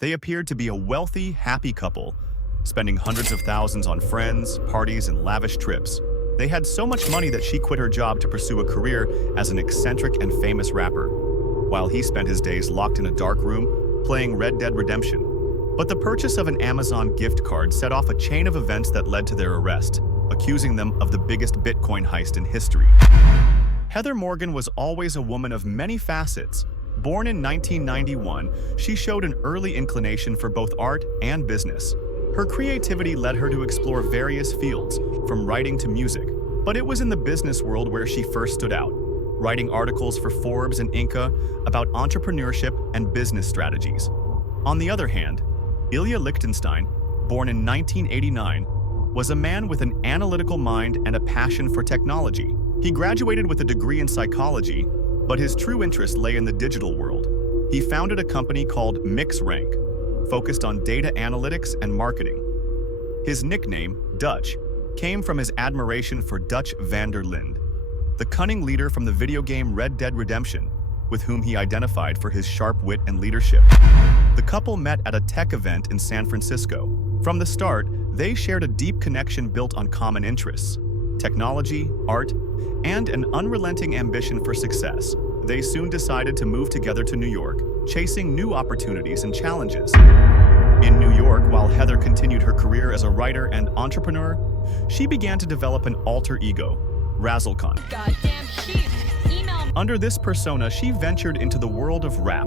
They appeared to be a wealthy, happy couple, spending hundreds of thousands on friends, parties, and lavish trips. They had so much money that she quit her job to pursue a career as an eccentric and famous rapper, while he spent his days locked in a dark room, playing Red Dead Redemption. But the purchase of an Amazon gift card set off a chain of events that led to their arrest, accusing them of the biggest Bitcoin heist in history. Heather Morgan was always a woman of many facets. Born in 1991, she showed an early inclination for both art and business. Her creativity led her to explore various fields, from writing to music. But it was in the business world where she first stood out, writing articles for Forbes and Inca about entrepreneurship and business strategies. On the other hand, Ilya Lichtenstein, born in 1989, was a man with an analytical mind and a passion for technology. He graduated with a degree in psychology, but his true interest lay in the digital world. He founded a company called MixRank, focused on data analytics and marketing. His nickname, Dutch, came from his admiration for Dutch van der Linde, the cunning leader from the video game Red Dead Redemption, with whom he identified for his sharp wit and leadership. The couple met at a tech event in San Francisco. From the start, they shared a deep connection built on common interests: technology, art, and an unrelenting ambition for success. They soon decided to move together to New York, chasing new opportunities and challenges. In New York, while Heather continued her career as a writer and entrepreneur, she began to develop an alter ego, Razzlekhan. Goddamn sheep. Email. Under this persona, she ventured into the world of rap,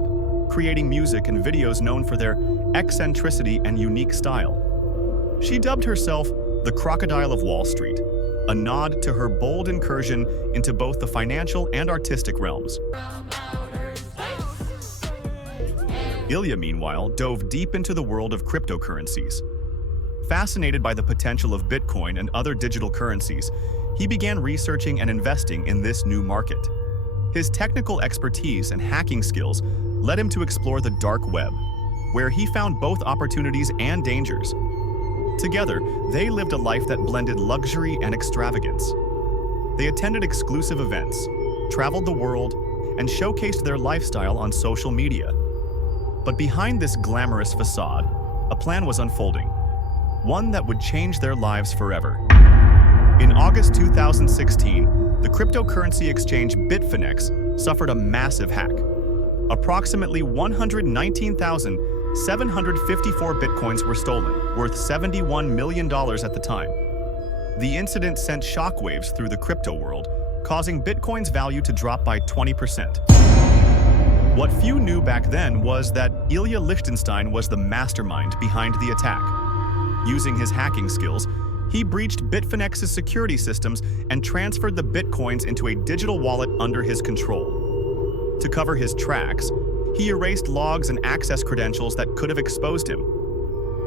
creating music and videos known for their eccentricity and unique style. She dubbed herself the Crocodile of Wall Street, a nod to her bold incursion into both the financial and artistic realms. Ilya, meanwhile, dove deep into the world of cryptocurrencies. Fascinated by the potential of Bitcoin and other digital currencies, he began researching and investing in this new market. His technical expertise and hacking skills led him to explore the dark web, where he found both opportunities and dangers. Together, they lived a life that blended luxury and extravagance. They attended exclusive events, traveled the world, and showcased their lifestyle on social media. But behind this glamorous facade, a plan was unfolding, one that would change their lives forever. In August 2016, the cryptocurrency exchange Bitfinex suffered a massive hack. Approximately 119,754 bitcoins were stolen, worth $71 million at the time. The incident sent shockwaves through the crypto world, causing Bitcoin's value to drop by 20%. What few knew back then was that Ilya Lichtenstein was the mastermind behind the attack. Using his hacking skills, he breached Bitfinex's security systems and transferred the bitcoins into a digital wallet under his control. To cover his tracks, he erased logs and access credentials that could have exposed him.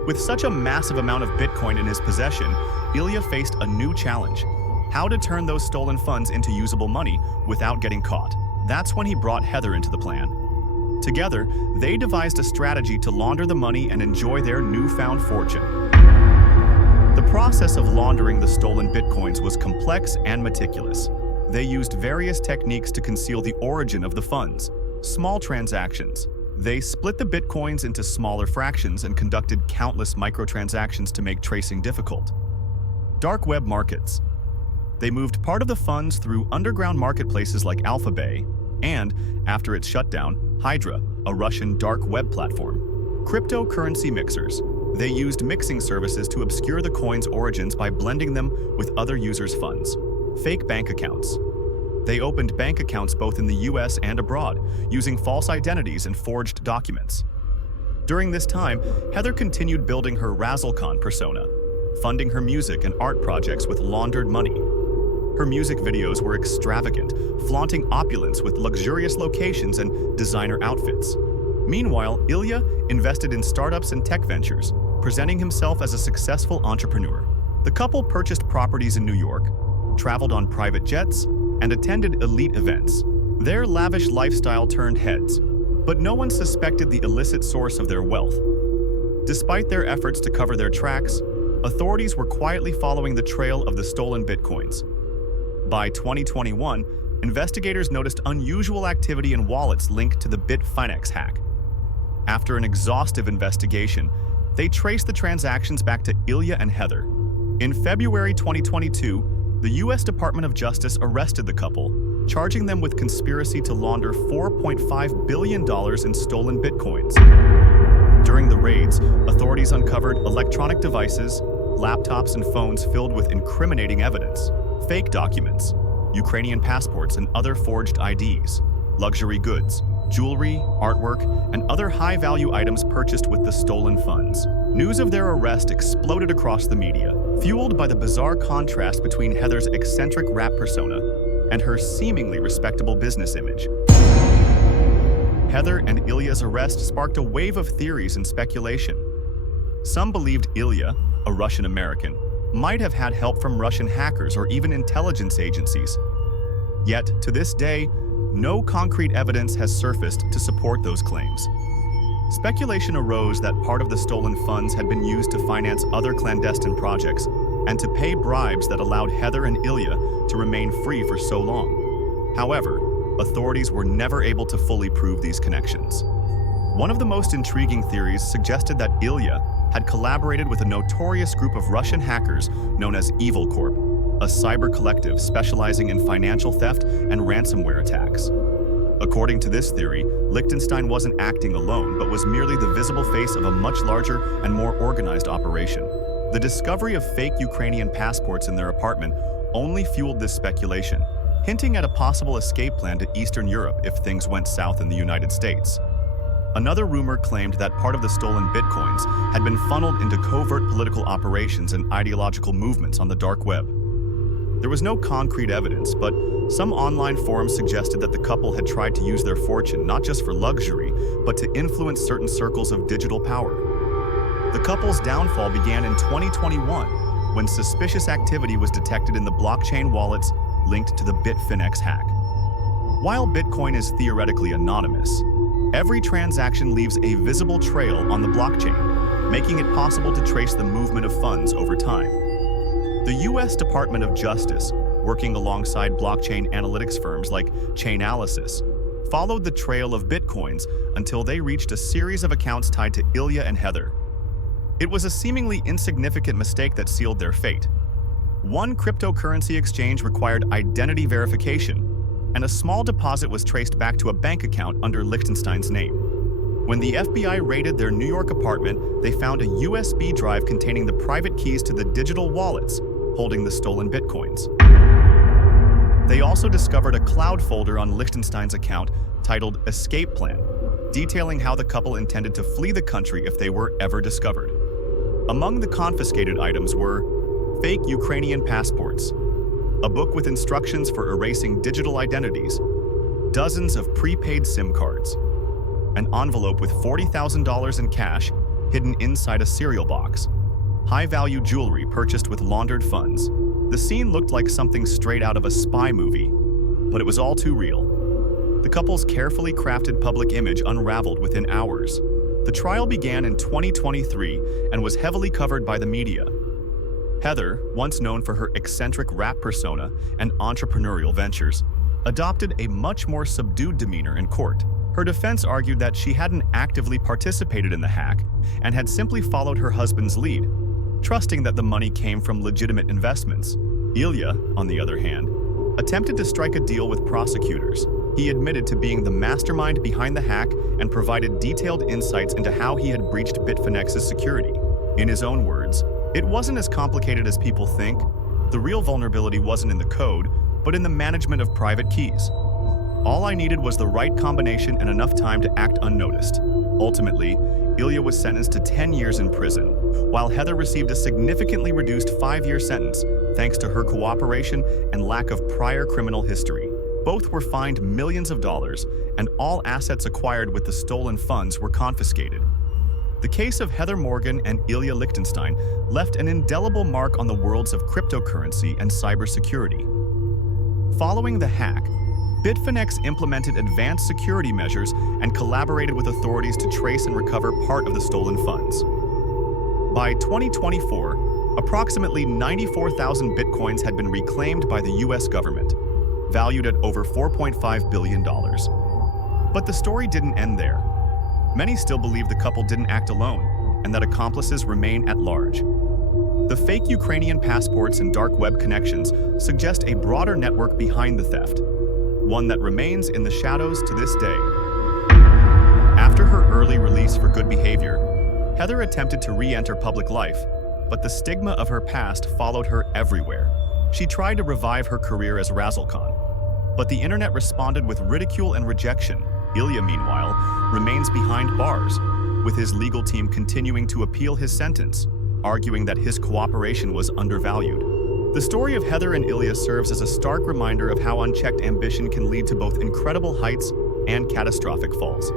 With such a massive amount of Bitcoin in his possession, Ilya faced a new challenge: how to turn those stolen funds into usable money without getting caught. That's when he brought Heather into the plan. Together, they devised a strategy to launder the money and enjoy their newfound fortune. The process of laundering the stolen bitcoins was complex and meticulous. They used various techniques to conceal the origin of the funds. Small transactions. They split the bitcoins into smaller fractions and conducted countless microtransactions to make tracing difficult. Dark web markets. They moved part of the funds through underground marketplaces like Alphabay and, after its shutdown, Hydra, a Russian dark web platform. Cryptocurrency mixers. They used mixing services to obscure the coin's origins by blending them with other users' funds. Fake bank accounts. They opened bank accounts both in the US and abroad, using false identities and forged documents. During this time, Heather continued building her Razzlekhan persona, funding her music and art projects with laundered money. Her music videos were extravagant, flaunting opulence with luxurious locations and designer outfits. Meanwhile, Ilya invested in startups and tech ventures, presenting himself as a successful entrepreneur. The couple purchased properties in New York, traveled on private jets, and attended elite events. Their lavish lifestyle turned heads, but no one suspected the illicit source of their wealth. Despite their efforts to cover their tracks, authorities were quietly following the trail of the stolen bitcoins. By 2021, investigators noticed unusual activity in wallets linked to the Bitfinex hack. After an exhaustive investigation, they traced the transactions back to Ilya and Heather. In February 2022, the U.S. Department of Justice arrested the couple, charging them with conspiracy to launder $4.5 billion in stolen bitcoins. During the raids, authorities uncovered electronic devices, laptops and phones filled with incriminating evidence, fake documents, Ukrainian passports and other forged IDs, luxury goods, jewelry, artwork, and other high-value items purchased with the stolen funds. News of their arrest exploded across the media, fueled by the bizarre contrast between Heather's eccentric rap persona and her seemingly respectable business image. Heather and Ilya's arrest sparked a wave of theories and speculation. Some believed Ilya, a Russian-American, might have had help from Russian hackers or even intelligence agencies. Yet, to this day, no concrete evidence has surfaced to support those claims. Speculation arose that part of the stolen funds had been used to finance other clandestine projects and to pay bribes that allowed Heather and Ilya to remain free for so long. However, authorities were never able to fully prove these connections. One of the most intriguing theories suggested that Ilya had collaborated with a notorious group of Russian hackers known as Evil Corp, a cyber collective specializing in financial theft and ransomware attacks. According to this theory, Lichtenstein wasn't acting alone, but was merely the visible face of a much larger and more organized operation. The discovery of fake Ukrainian passports in their apartment only fueled this speculation, hinting at a possible escape plan to Eastern Europe if things went south in the United States. Another rumor claimed that part of the stolen bitcoins had been funneled into covert political operations and ideological movements on the dark web. There was no concrete evidence, but some online forums suggested that the couple had tried to use their fortune not just for luxury, but to influence certain circles of digital power. The couple's downfall began in 2021, when suspicious activity was detected in the blockchain wallets linked to the Bitfinex hack. While Bitcoin is theoretically anonymous, every transaction leaves a visible trail on the blockchain, making it possible to trace the movement of funds over time. The U.S. Department of Justice, working alongside blockchain analytics firms like Chainalysis, followed the trail of bitcoins until they reached a series of accounts tied to Ilya and Heather. It was a seemingly insignificant mistake that sealed their fate. One cryptocurrency exchange required identity verification, and a small deposit was traced back to a bank account under Lichtenstein's name. When the FBI raided their New York apartment, they found a USB drive containing the private keys to the digital wallets holding the stolen bitcoins. They also discovered a cloud folder on Lichtenstein's account titled Escape Plan, detailing how the couple intended to flee the country if they were ever discovered. Among the confiscated items were fake Ukrainian passports, a book with instructions for erasing digital identities, dozens of prepaid SIM cards, an envelope with $40,000 in cash hidden inside a cereal box, high-value jewelry purchased with laundered funds. The scene looked like something straight out of a spy movie, but it was all too real. The couple's carefully crafted public image unraveled within hours. The trial began in 2023 and was heavily covered by the media. Heather, once known for her eccentric rap persona and entrepreneurial ventures, adopted a much more subdued demeanor in court. Her defense argued that she hadn't actively participated in the hack and had simply followed her husband's lead, trusting that the money came from legitimate investments. Ilya, on the other hand, attempted to strike a deal with prosecutors. He admitted to being the mastermind behind the hack and provided detailed insights into how he had breached Bitfinex's security. In his own words, "It wasn't as complicated as people think. The real vulnerability wasn't in the code, but in the management of private keys. All I needed was the right combination and enough time to act unnoticed." Ultimately, Ilya was sentenced to 10 years in prison, while Heather received a significantly reduced 5-year sentence thanks to her cooperation and lack of prior criminal history. Both were fined millions of dollars, and all assets acquired with the stolen funds were confiscated. The case of Heather Morgan and Ilya Lichtenstein left an indelible mark on the worlds of cryptocurrency and cybersecurity. Following the hack, Bitfinex implemented advanced security measures and collaborated with authorities to trace and recover part of the stolen funds. By 2024, approximately 94,000 bitcoins had been reclaimed by the US government, valued at over $4.5 billion. But the story didn't end there. Many still believe the couple didn't act alone, and that accomplices remain at large. The fake Ukrainian passports and dark web connections suggest a broader network behind the theft, one that remains in the shadows to this day. After her early release for good behavior, Heather attempted to re-enter public life, but the stigma of her past followed her everywhere. She tried to revive her career as Razzlekhan, but the internet responded with ridicule and rejection. Ilya, meanwhile, remains behind bars, with his legal team continuing to appeal his sentence, arguing that his cooperation was undervalued. The story of Heather and Ilya serves as a stark reminder of how unchecked ambition can lead to both incredible heights and catastrophic falls.